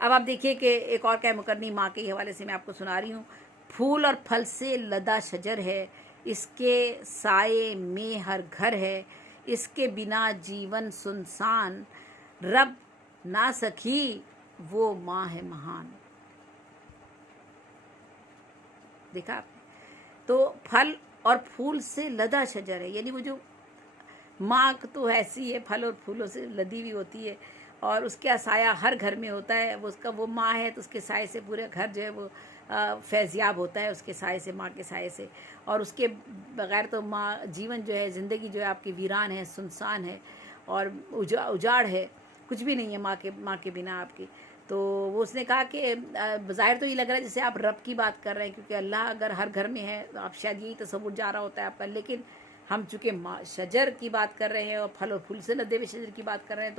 अब आप देखिए कि एक और क्या मुकर्नी माँ के हवाले से मैं आपको सुना रही हूँ। फूल और फल से लदा शजर है, इसके साए में हर घर है, इसके बिना जीवन सुनसान, रब ना सखी वो माँ है महान। देखा आपने? तो फल और फूल से लदा शजर है, यानी वो जो माँ तो ऐसी है, फल और फूलों से लदी हुई होती है, और उसका साया हर घर में होता है। वो उसका वो माँ है तो उसके साए से पूरे घर जो है वो फैज़याब होता है, उसके साए से, माँ के साए से। और उसके बगैर तो माँ जीवन जो है, ज़िंदगी जो है आपकी वीरान है, सुनसान है और उजाड़ है, कुछ भी नहीं है माँ के बिना आपकी। तो वो उसने कहा कि ज़ाहिर तो ये लग रहा है जैसे आप रब की बात कर रहे हैं, क्योंकि अल्लाह अगर हर घर में है तो आप शायद यही तसव्वुर जा रहा होता है आपका। लेकिन हम चूँकि शजर की बात कर रहे हैं और फल और फूल से लदे हुए शजर की बात कर रहे हैं,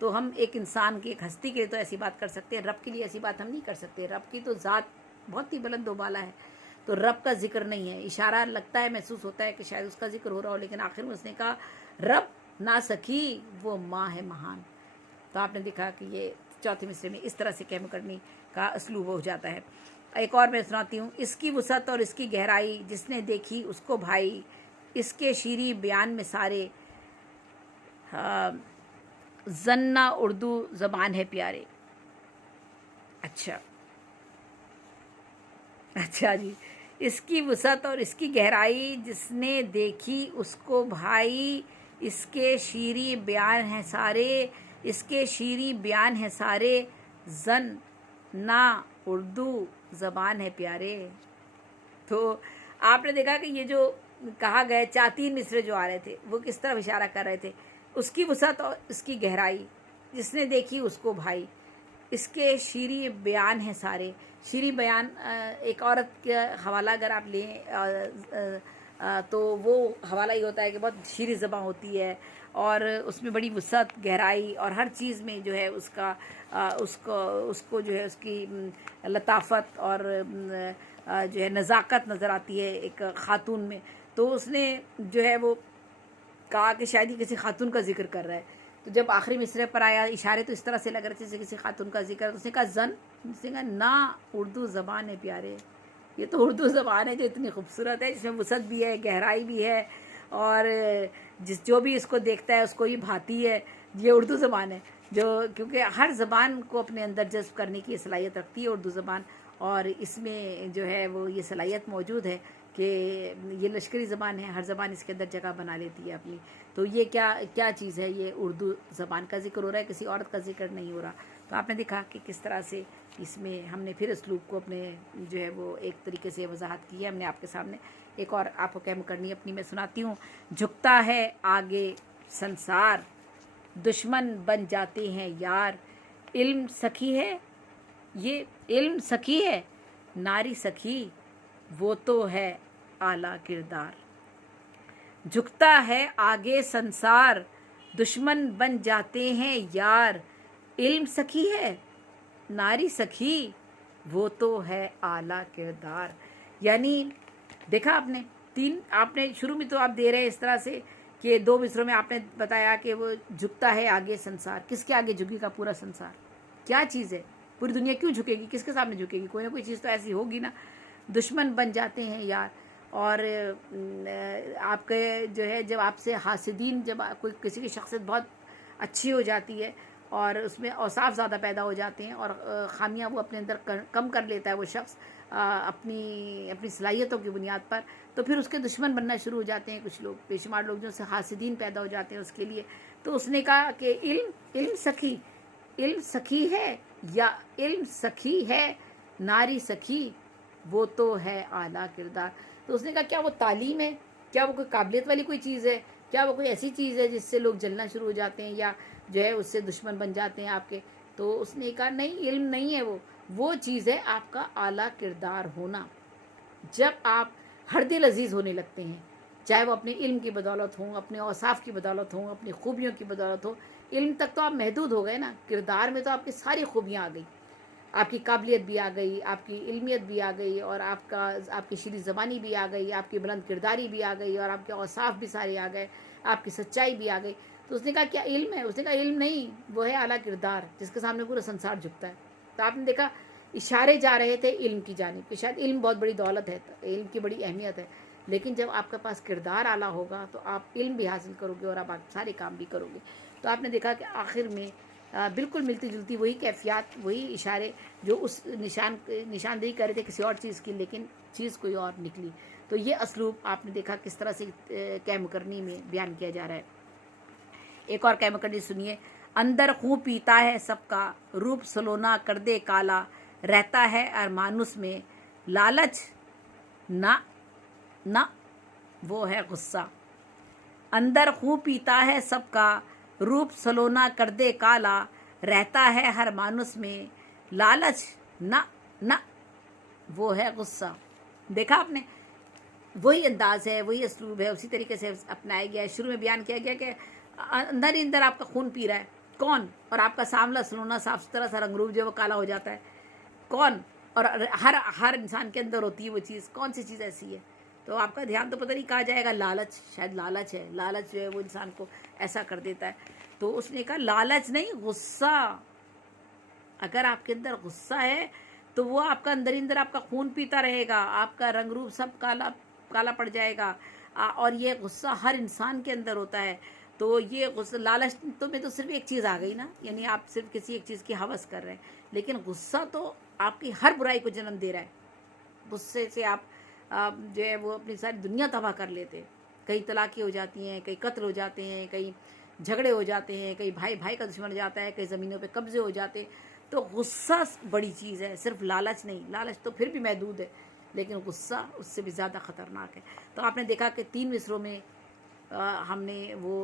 तो हम एक इंसान की, एक हस्ती के लिए तो ऐसी बात कर सकते हैं, रब के लिए ऐसी बात हम नहीं कर सकते। रब की तो ज़ात बहुत ही बुलंद वाला है, तो रब का जिक्र नहीं है। इशारा लगता है, महसूस होता है कि शायद उसका जिक्र हो रहा हो, लेकिन आखिर में उसने कहा रब ना सकी वो माँ है महान। तो आपने देखा कि ये चौथे मिसरे में इस तरह से कहम करने का असलूब हो जाता है। एक और मैं सुनाती हूँ। इसकी वसअत और इसकी गहराई जिसने देखी उसको भाई, इसके शीरी बयान में सारे जन्ना उर्दू ज़बान है प्यारे। अच्छा जी। इसकी वसअत और इसकी गहराई जिसने देखी उसको भाई, इसके शीरी बयान हैं सारे, इसके शीरी बयान हैं सारे, जन ना उर्दू ज़बान है प्यारे। तो आपने देखा कि ये जो कहा गया, 4-3 मिसरे जो आ रहे थे वो किस तरफ इशारा कर रहे थे। उसकी वसअत और इसकी गहराई जिसने देखी उसको भाई, इसके शीरी बयान हैं सारे। शीरी बयान एक औरत का हवाला अगर आप लें तो वो हवाला ये होता है कि बहुत शीरी ज़बां होती है और उसमें बड़ी वसअत, गहराई और हर चीज़ में जो है उसको जो है उसकी लताफ़त और जो है नज़ाकत नज़र आती है एक ख़ातून में। तो उसने जो है वो कहा कि शायद ही किसी खातून का जिक्र कर रहा है। तो जब आखिरी मिसरे पर आया, इशारे तो इस तरह से लग रहे थे जैसे किसी खातून का जिक्र, तो उसने कहा उसने कहा ना उर्दू ज़बान है प्यारे, ये तो उर्दू ज़बान है जो इतनी खूबसूरत है, जिसमें वसअत भी है, गहराई भी है और जो भी इसको देखता है उसको ये भाती है। ये उर्दू ज़बान है जो, क्योंकि हर ज़बान को अपने अंदर जज्ब करने की सलाहियत रखती है उर्दू ज़बान, और इसमें जो है वो ये सलाहियत मौजूद है कि ये लश्करी ज़बान है, हर ज़बान इसके अंदर जगह बना लेती है अपनी। तो ये क्या चीज़ है, ये उर्दू ज़बान का जिक्र हो रहा है, किसी औरत का जिक्र नहीं हो रहा। तो आपने देखा कि किस तरह से इसमें हमने फिर इसलूब को अपने जो है वो एक तरीके से वजाहत की है हमने आपके सामने। एक और आपको कहम करनी अपनी मैं सुनाती हूँ। झुकता है आगे संसार, दुश्मन बन जाते हैं यार, इल्म सखी है, ये इल्म सखी है, नारी सखी वो तो है आला किरदार। झुकता है आगे संसार, दुश्मन बन जाते हैं यार, इल्म सखी है, नारी सखी वो तो है आला किरदार। यानी देखा आपने, आपने शुरू में तो आप दे रहे हैं इस तरह से कि 2 मिसरों में आपने बताया कि वो झुकता है आगे संसार। किसके आगे झुकेगा पूरा संसार? क्या चीज़ है? पूरी दुनिया क्यों झुकेगी? किसके सामने झुकेगी? कोई ना कोई चीज़ तो ऐसी होगी ना। दुश्मन बन जाते हैं यार, और आपके जो है जब आपसे हासिदीन, जब कोई किसी की शख्सियत बहुत अच्छी हो जाती है और उसमें औसाफ ज़्यादा पैदा हो जाते हैं और ख़ामियाँ वो अपने अंदर कम कर लेता है वो शख्स अपनी सलाहियतों की बुनियाद पर, तो फिर उसके दुश्मन बनना शुरू हो जाते हैं कुछ लोग, बेशुमार लोग जो से हासिदीन पैदा हो जाते हैं उसके लिए। तो उसने कहा कि इल्म सखी है या इल्म सखी है, नारी सखी वो तो है आला किरदार। तो उसने कहा क्या वो तालीम है, क्या वो कोई काबिलियत वाली कोई चीज़ है, क्या वो कोई ऐसी चीज़ है जिससे लोग जलना शुरू हो जाते हैं या जो है उससे दुश्मन बन जाते हैं आपके? तो उसने कहा नहीं, इल्म नहीं है वो चीज़ है आपका आला किरदार होना। जब आप हर दिल अजीज़ होने लगते हैं, चाहे वो अपने इल्म की बदौलत हों, अपने औसाफ की बदौलत हों, अपनी खूबियों की बदौलत हो। इल्म तक तो आप महदूद हो गए ना, किरदार में तो आपकी सारी खूबियाँ आ गई, आपकी काबिलियत भी आ गई, आपकी इल्मियत भी आ गई और आपकी शीरी ज़बानी भी आ गई, आपकी बुलंद किरदारी भी आ गई और आपके औसाफ भी सारे आ गए, आपकी सच्चाई भी आ गई। तो उसने कहा क्या इल्म है? उसने कहा इल्म नहीं, वो है आला किरदार जिसके सामने पूरा संसार झुकता है। तो आपने देखा इशारे जा रहे थे इल्म की जानिब कि शायद इल्म बहुत बड़ी दौलत है, इल्म की बड़ी अहमियत है, लेकिन जब आपके पास किरदार आला होगा तो आप इल्म भी हासिल करोगे और आप सारे काम भी करोगे। तो आपने देखा कि आखिर में बिल्कुल मिलती जुलती वही कैफियत, वही इशारे जो उस निशानदेही कर रहे थे किसी और चीज़ की, लेकिन चीज़ कोई और निकली। तो ये असलूब आपने देखा किस तरह से कै मुकरनी में बयान किया जा रहा है। एक और कै मुकरनी सुनिए। अंदर खूँ पीता है सबका, रूप सलोना कर दे काला, रहता है अरमानुस में लालच ना ना वो है गुस्सा। अंदर खूँ पीता है सबका, रूप सलोना कर दे काला, रहता है हर मानुस में लालच ना ना वो है गुस्सा। देखा आपने, वही अंदाज है, वही असलूब है, उसी तरीके से अपनाया गया है। शुरू में बयान किया गया कि अंदर ही अंदर आपका खून पी रहा है कौन, और आपका सांवला सलोना साफ सुथरा सा रंगरूप जो है वो काला हो जाता है कौन, और हर इंसान के अंदर होती है वो चीज़, कौन सी चीज़ ऐसी है। तो आपका ध्यान तो पता नहीं कहा जाएगा, लालच, शायद लालच है, लालच जो है वो इंसान को ऐसा कर देता है। तो उसने कहा लालच नहीं, गुस्सा। अगर आपके अंदर गुस्सा है तो वो आपका अंदर ही अंदर आपका खून पीता रहेगा, आपका रंग रूप सब काला काला पड़ जाएगा। और ये गुस्सा हर इंसान के अंदर होता है। तो ये गुस्सा, लालच तो में तो सिर्फ एक चीज़ आ गई ना, यानी आप सिर्फ किसी एक चीज़ की हवस कर रहे हैं, लेकिन गुस्सा तो आपकी हर बुराई को जन्म दे रहा है। गुस्से से आप जो है वो अपनी सारी दुनिया तबाह कर लेते हैं। कई तलाक़ें हो जाती हैं, कई कत्ल हो जाते हैं, कई झगड़े हो जाते हैं, कई भाई भाई का दुश्मन हो जाता है, कई ज़मीनों पे कब्जे हो जाते हैं। तो गुस्सा बड़ी चीज़ है, सिर्फ लालच नहीं। लालच तो फिर भी महदूद है, लेकिन गुस्सा उससे भी ज़्यादा ख़तरनाक है। तो आपने देखा कि 3 मिसरों में हमने वो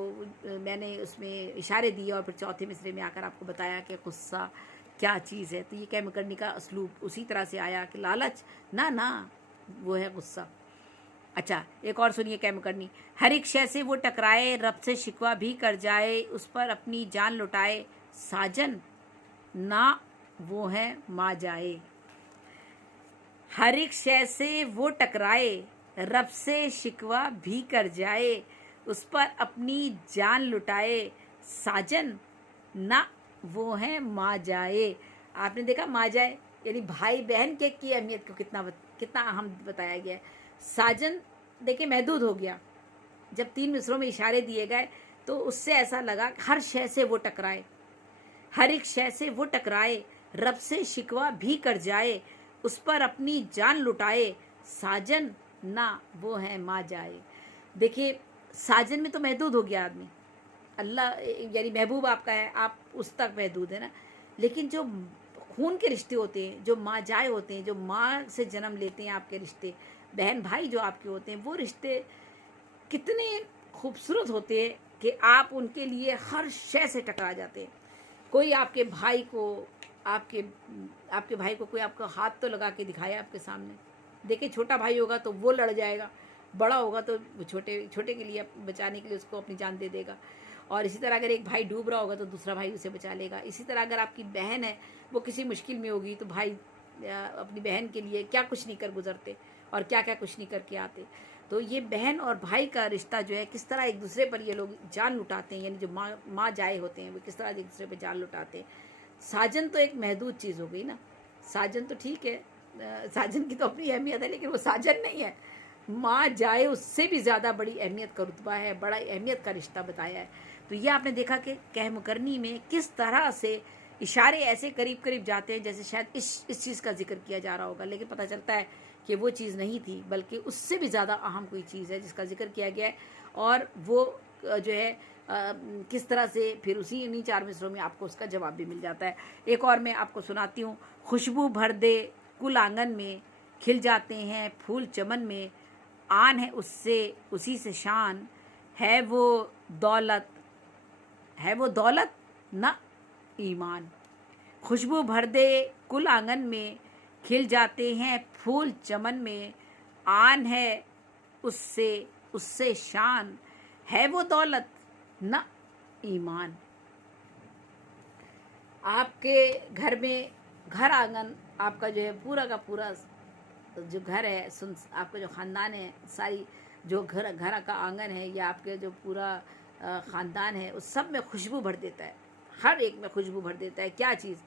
मैंने उसमें इशारे दिए और फिर चौथे मिसरे में आकर आपको बताया कि गुस्सा क्या चीज़ है। तो ये कै मुकरनी का असलूब उसी तरह से आया कि लालच ना ना वो है गुस्सा। अच्छा, एक और सुनिए कै मुकरनी। हर एक शय से वो टकराए, रब से शिकवा भी कर जाए, उस पर अपनी जान लुटाए, साजन ना वो है मा जाए। हर एक शय से वो टकराए, रब से शिकवा भी कर जाए, उस पर अपनी जान लुटाए, साजन ना वो है मा जाए। आपने देखा मा जाए यानी भाई बहन के की अहमियत को कितना अहम बताया गया है। साजन देखिए महदूद हो गया, जब 3 मिसरों में इशारे दिए गए तो उससे ऐसा लगा कि हर शय से वो टकराए, हर एक शय से वो टकराए, रब से शिकवा भी कर जाए, उस पर अपनी जान लुटाए, साजन ना वो है मा जाए। देखिए साजन में तो महदूद हो गया आदमी, अल्लाह यानी महबूब आपका है, आप उस तक महदूद है ना। लेकिन जो खून के रिश्ते होते हैं, जो माँ जाए होते हैं, जो माँ से जन्म लेते हैं आपके रिश्ते, बहन भाई जो आपके होते हैं, वो रिश्ते कितने खूबसूरत होते हैं कि आप उनके लिए हर शय से टकरा जाते हैं। कोई आपके भाई को आपके भाई को कोई आपका हाथ तो लगा के दिखाया आपके सामने, देखिए छोटा भाई होगा तो वो लड़ जाएगा, बड़ा होगा तो वो छोटे के लिए बचाने के लिए उसको अपनी जान दे देगा। और इसी तरह अगर एक भाई डूब रहा होगा तो दूसरा भाई उसे बचा लेगा। इसी तरह अगर आपकी बहन है वो किसी मुश्किल में होगी तो भाई अपनी बहन के लिए क्या कुछ नहीं कर गुजरते और क्या क्या कुछ नहीं करके आते। तो ये बहन और भाई का रिश्ता जो है किस तरह एक दूसरे पर ये लोग जान लुटाते हैं, यानी जो माँ जाए होते हैं वो किस तरह एक दूसरे पर जान लुटाते हैं। साजन तो एक महदूद चीज़ हो गई ना, साजन तो ठीक है, साजन की तो अपनी अहमियत है, लेकिन वो साजन नहीं है। माँ जाए उससे भी ज़्यादा बड़ी अहमियत का रुतबा है, बड़ा अहमियत का रिश्ता बताया है। तो ये आपने देखा कि कै मुकरनी में किस तरह से इशारे ऐसे करीब करीब जाते हैं जैसे शायद इस चीज़ का जिक्र किया जा रहा होगा, लेकिन पता चलता है कि वो चीज़ नहीं थी, बल्कि उससे भी ज़्यादा अहम कोई चीज़ है जिसका जिक्र किया गया है। और वो जो है किस तरह से फिर उन्हीं 4 मिसरों में आपको उसका जवाब भी मिल जाता है। एक और मैं आपको सुनाती हूँ। खुशबू भर दे कुल आंगन में, खिल जाते हैं फूल चमन में, आन है उससे उसी से शान, है वो दौलत ना ईमान। खुशबू भर दे कुल आंगन में, खिल जाते हैं फूल चमन में, आन है उससे शान, है वो दौलत ना ईमान। आपके घर में घर आंगन आपका जो है पूरा का पूरा जो घर है, आपका जो ख़ानदान है, सारी जो घर का आंगन है या आपके जो पूरा ख़ानदान है, उस सब में खुशबू भर देता है, हर एक में खुशबू भर देता है। क्या चीज़?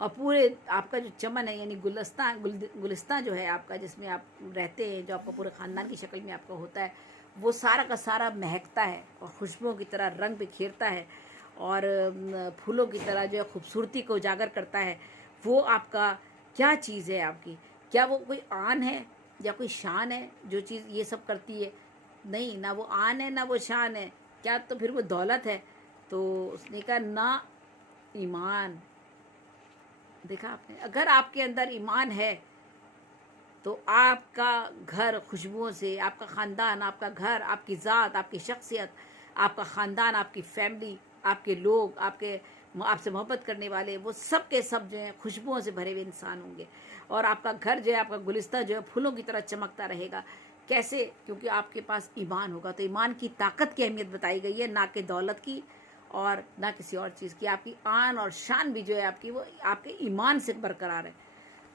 और पूरे आपका जो चमन है यानी गुलिस्तान जो है आपका, जिसमें आप रहते हैं, जो आपका पूरे ख़ानदान की शक्ल में आपका होता है, वो सारा का सारा महकता है और खुशबुओं की तरह रंग बिखेरता है और फूलों की तरह जो है खूबसूरती को उजागर करता है। वो आपका क्या चीज़ है आपकी? क्या वो कोई आन है या कोई शान है जो चीज़ ये सब करती है? नहीं, ना वो आन है ना वो शान है। क्या तो फिर वो दौलत है? तो उसने कहा ना, ईमान। देखा आपने, अगर आपके अंदर ईमान है तो आपका घर खुशबुओं से, आपका ख़ानदान, आपका घर, आपकी ज़ात, आपकी शख्सियत, आपका ख़ानदान, आपकी फैमिली, आपके लोग, आपसे मोहब्बत करने वाले, वो सब के सब जो हैं खुशबुओं से भरे हुए इंसान होंगे। और आपका घर जो है, आपका गुलिस्ता जो है फूलों की तरह चमकता रहेगा। कैसे? क्योंकि आपके पास ईमान होगा। तो ईमान की ताकत की अहमियत बताई गई है, ना कि दौलत की और ना किसी और चीज़ की। आपकी आन और शान भी जो है आपकी, वो आपके ईमान से बरकरार है।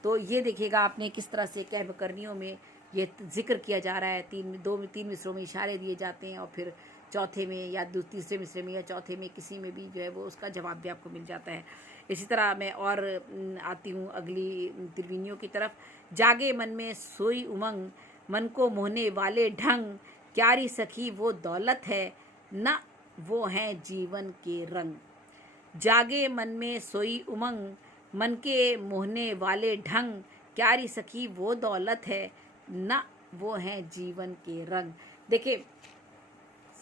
तो ये देखिएगा आपने किस तरह से कहब करनियों में ये जिक्र किया जा रहा है। तीन मिसरों में इशारे दिए जाते हैं और फिर चौथे में या तीसरे मिसरे में या चौथे में किसी में भी जो है वो उसका जवाब भी आपको मिल जाता है। इसी तरह मैं और आती हूँ अगली तिरवीनियों की तरफ। जागे मन में सोई उमंग, मन को मोहने वाले ढंग, क्यारी सखी वो दौलत है, न वो हैं जीवन के रंग। जागे मन में सोई उमंग, मन के मोहने वाले ढंग, क्यारी सखी वो दौलत है, न वो हैं जीवन के रंग। देखिए,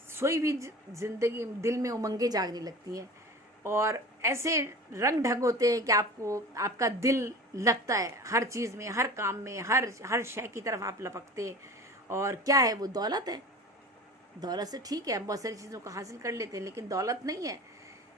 सोई भी जिंदगी दिल में उमंगें जागने लगती हैं और ऐसे रंग ढंग होते हैं कि आपको आपका दिल लगता है हर चीज़ में, हर काम में, हर शय की तरफ आप लपकते हैं। और क्या है वो? दौलत है। दौलत से ठीक है, हम बहुत सारी चीज़ों को हासिल कर लेते हैं, लेकिन दौलत नहीं है।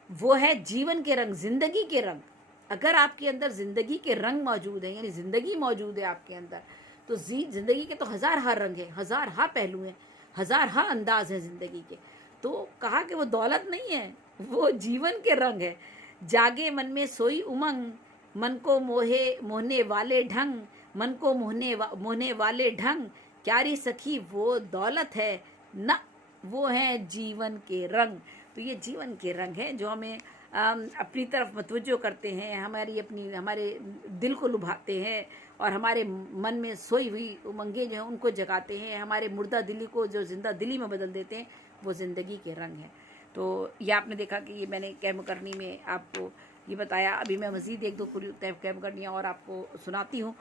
वो है जीवन के रंग, जिंदगी के रंग। अगर आपके अंदर जिंदगी के रंग मौजूद है, यानी जिंदगी मौजूद है आपके अंदर, तो जिंदगी के तो हजार हा रंग है, हजार हा पहलू हैं, हजार हा अंदाज है जिंदगी के। तो कहा कि वो दौलत नहीं है, वो जीवन के रंग है। जागे मन में सोई उमंग, मन को मोहने वाले ढंग, मन को मोहने वाले ढंग, क्यारी सखी वो दौलत है, न वो है जीवन के रंग। तो ये जीवन के रंग हैं जो हमें अपनी तरफ मतवज्जो करते हैं, हमारे दिल को लुभाते हैं और हमारे मन में सोई हुई उमंगें जो हैं उनको जगाते हैं, हमारे मुर्दा दिली को जो जिंदा दिली में बदल देते हैं। वो ज़िंदगी के रंग हैं। तो ये आपने देखा कि ये मैंने कैम करनी में आपको ये बताया। अभी मैं मज़ीद एक दो पूरी कैम करनियाँ और आपको सुनाती हूँ।